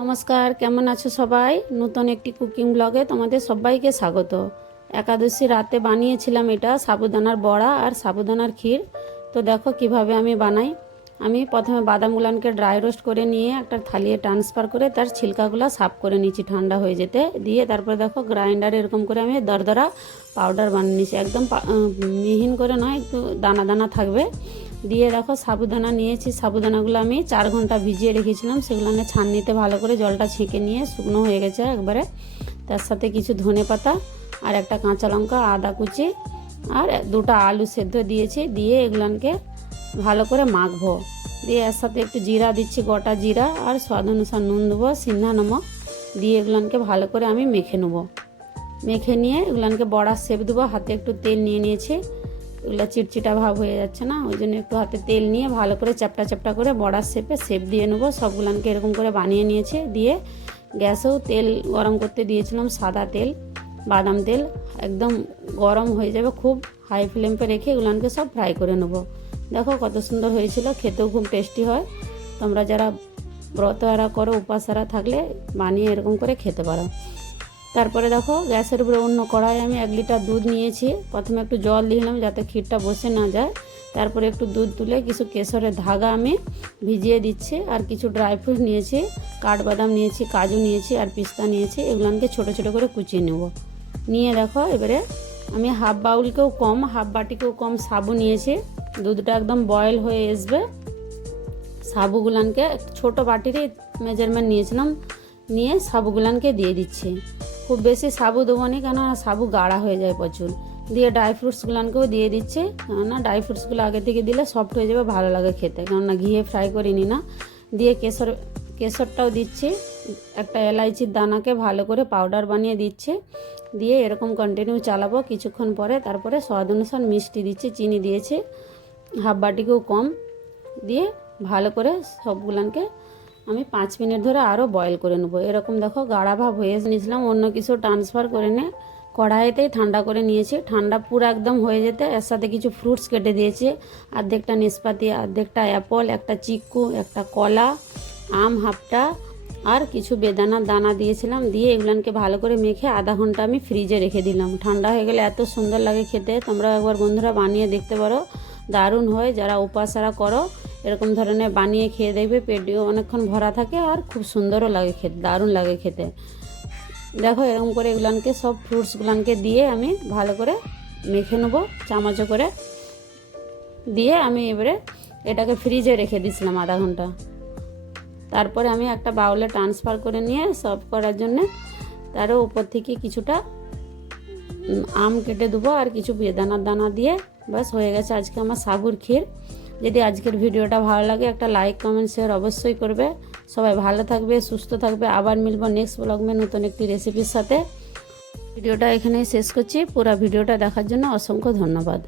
নমস্কার, কেমন আছো সবাই? নতুন একটি কুকিং ব্লগে তোমাদের সবাইকে স্বাগত। একাদশী রাতে বানিয়েছিলাম এটা সাবুদানার বড়া আর সাবুদানার ক্ষীর। তো দেখো কিভাবে আমি বানাই। আমি প্রথমে বাদামগুলোকে ড্রাই রোস্ট করে নিয়ে একটা থালিয়ে ট্রান্সফার করে তার ছিলকাগুলো সাফ করে নিয়েছি ঠান্ডা হয়ে যেতে দিয়ে। তারপরে দেখো গ্রাইন্ডারে এরকম করে আমি দরদরা পাউডার বানিয়ে নিয়েছি, একদম মিহিন করে নয়, একটু দানা দানা থাকবে। দিয়ে দেখো সাবুদানা নিয়েছি, সাবুদানাগুলো আমি 4 ঘন্টা ভিজিয়ে রেখেছিলাম, সেগুলো আমি ছাঁকনিতে ভালো করে জলটা ছেঁকে নিয়ে শুকনো হয়ে গেছে একবারে। তার সাথে কিছু ধনে পাতা আর একটা কাঁচা লঙ্কা, আদা কুচি আর 2টা আলু সেদ্ধ দিয়েছি। দিয়ে এগুলোকে ভালো করে মাখবো। দিয়ে এর সাথে একটু জিরা দিচ্ছি, গোটা জিরা, আর স্বাদ অনুসার নুন দেবো, সিন্ধা নমক দিয়ে এগুলোকে ভালো করে আমি মেখে নেবো। মেখে নিয়ে এগুলোকে বড়া শেপ দেবো। হাতে একটু তেল নিয়ে নিয়েছি, এগুলো চিটচিটা ভাব হয়ে যাচ্ছে না, ওই জন্য একটু হাতে তেল নিয়ে ভালো করে চ্যাপটা চ্যাপটা করে বড়ার শেপ দিয়ে নেবো। সবগুলোকে এরকম করে বানিয়ে নিয়েছি। দিয়ে গ্যাসেও তেল গরম করতে দিয়েছিলাম, সাদা তেল, বাদাম তেল, একদম গরম হয়ে যাবে, খুব হাই ফ্লেমে রেখে এগুলোকে সব ফ্রাই করে নেবো। দেখো কত সুন্দর হয়েছিল, খেতেও খুব টেস্টি হয়। তোমরা যারা ব্রতহারা করো, উপাসারা থাকলে বানিয়ে এরকম করে খেতে পারো। তারপরে দেখো গ্যাসের উপরে অন্য কড়াই আমি 1 লিটার দুধ নিয়েছি। প্রথমে একটু জল দিলাম যাতে ক্ষীরটা বসে না যায়। তারপরে একটু দুধ তুলে কিছু কেশরের ধাগা আমি ভিজিয়ে দিচ্ছি, আর কিছু ড্রাই ফ্রুট নিয়েছি, কাঠবাদাম নিয়েছি, কাজু নিয়েছি আর পিস্তা নিয়েছি। এগুলোকে ছোটো ছোটো করে কুচিয়ে নেব। নিয়ে দেখো এবারে আমি হাফ বাটিকেও কম সাবু নিয়েছি। দুধটা একদম বয়েল হয়ে আসবে, সাবুগুলানকে ছোটো বাটিরই মেজারমেন্ট নিয়েছিলাম, নিয়ে সাবুগুলানকে দিয়ে দিচ্ছি। খুব বেশি সাবু দেবো না, কেন সাবু গাঢ়া হয়ে যায় প্রচুর। দিয়ে ড্রাই ফ্রুটসগুলোকেও দিয়ে দিচ্ছি, কেননা ড্রাই ফ্রুটসগুলো আগে থেকে দিলে সফট হয়ে যাবে, ভালো লাগে খেতে, কেননা ঘিয়ে ফ্রাই করিনি না। দিয়ে কেশরটাও দিচ্ছি, একটা এলাইচির দানাকে ভালো করে পাউডার বানিয়ে দিচ্ছি। দিয়ে এরকম কন্টিনিউ চালাবো কিছুক্ষণ পরে। তারপরে স্বাদ অনুসার মিষ্টি দিচ্ছি, চিনি দিয়েছি হাফ বাটিকেও কম। দিয়ে ভালো করে সবগুলোকে আমি 5 মিনিট ধরে আরও বয়েল করে নেবো। এরকম দেখো গাঢ়া ভাব হয়ে নিয়েছিলাম, অন্য কিছু ট্রান্সফার করে নিয়ে কড়াইতেই ঠান্ডা করে নিয়েছি। ঠান্ডা পুরো একদম হয়ে যেতে এর সাথে কিছু ফ্রুটস কেটে দিয়েছি, অর্ধেকটা নাশপাতি, অর্ধেকটা অ্যাপল, একটা চিক্কু, একটা কলা, আম হাফটা, আর কিছু বেদানার দানা দিয়েছিলাম। দিয়ে এগুলোকে ভালো করে মেখে আধা ঘন্টা আমি ফ্রিজে রেখে দিলাম। ঠান্ডা হয়ে গেলে এত সুন্দর লাগে খেতে, তোমরা একবার বন্ধুরা বানিয়ে দেখতে পারো, দারুণ হয়। যারা উপাসারা করো এরকম ধরনের বানিয়ে খেয়ে দেখবে, পেটও অনেকক্ষণ ভরা থাকে আর খুব সুন্দরও লাগে খেতে, দারুণ লাগে খেতে। দেখো এরকম করে এগুলোকে সব ফ্রুটসগুলোকে দিয়ে আমি ভালো করে মেখে নেবো চামচে করে। দিয়ে আমি এবারে এটাকে ফ্রিজে রেখে দিয়েছিলাম আধা ঘন্টা। তারপরে আমি একটা বাউলে ট্রান্সফার করে নিয়ে সার্ভ করার জন্যে তারও উপর থেকে কিছুটা আম কেটে দেবো আর কিছু বেদানার দানা দিয়ে বাস হয়ে গেছে আজকে আমার সাবুর ক্ষীর। যদি আজকের ভিডিওটা ভালো লাগে একটা লাইক কমেন্ট শেয়ার অবশ্যই করবে। সবাই ভালো থাকবে, সুস্থ থাকবে। আবার মিলবো নেক্সট ব্লগে নতুন একটি রেসিপির সাথে। ভিডিওটা এখানেই শেষ করছি। পুরো ভিডিওটা দেখার জন্য অসংখ্য ধন্যবাদ।